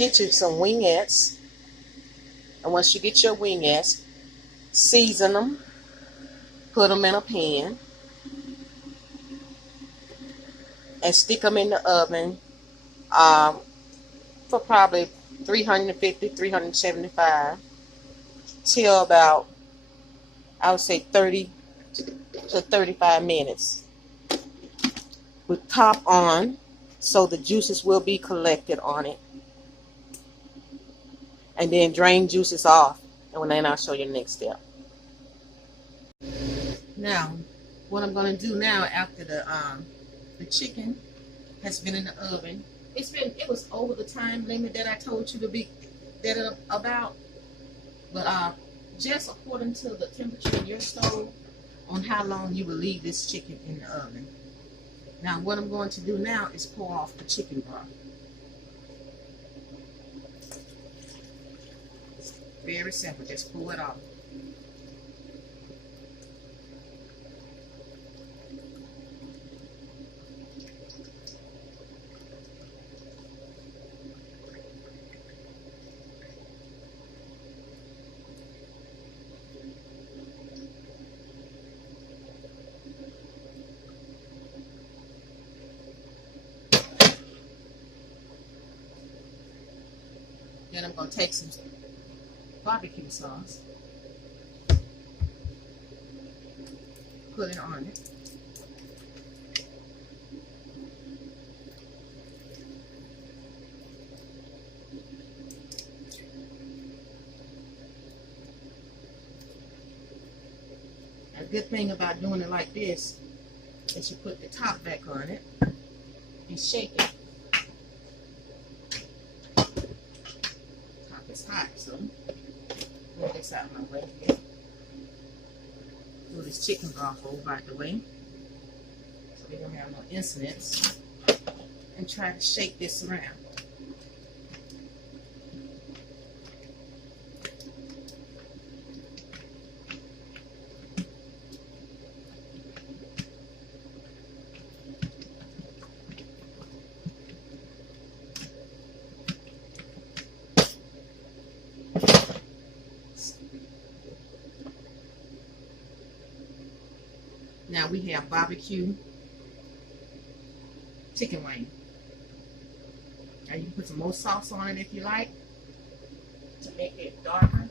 get you some wingettes. And once you get your wingettes, season them, put them in a pan, and stick them in the oven for probably 350, 375 till about, I would say 30 to 35 minutes. With top on, so the juices will be collected on it. And then drain juices off. And then I'll show you the next step. Now, what I'm going to do now after the chicken has been in the oven, it was over the time limit that I told you to be about, but just according to the temperature of your stove on how long you will leave this chicken in the oven. Now what I'm going to do now is pour off the chicken broth. Very simple, just pour it off. Then I'm going to take some barbecue sauce, put it on it. A good thing about doing it like this is you put the top back on it and shake it. It's hot, so move this out of my way here. Move this chicken broth over out the way so we don't have no incidents. And try to shake this around. Now we have barbecue chicken wing. Now you can put some more sauce on it if you like to make it darker.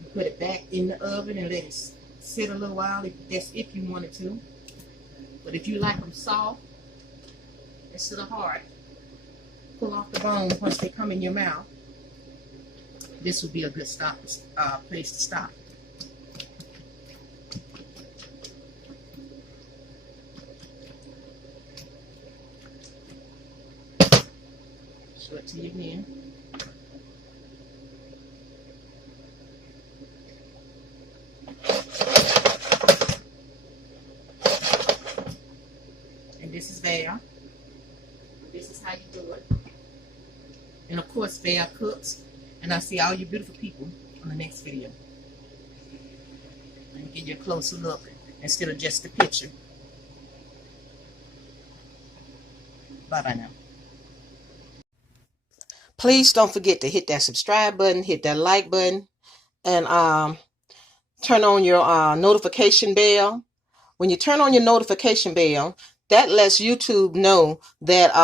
You put it back in the oven and let it sit a little while. That's if you wanted to. But if you like them soft instead of hard, pull off the bone once they come in your mouth. This would be a good place to stop. Show it to you again. And this is Val. This is how you do it. And of course, Val cooks. And I'll see all you beautiful people on the next video. Let me give you a closer look instead of just the picture. Bye-bye now. Please don't forget to hit that subscribe button, hit that like button, and turn on your notification bell. When you turn on your notification bell, that lets YouTube know that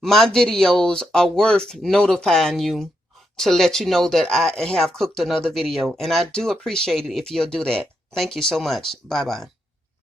my videos are worth notifying you, to let you know that I have cooked another video. And I do appreciate it if you'll do that. Thank you so much. Bye-bye.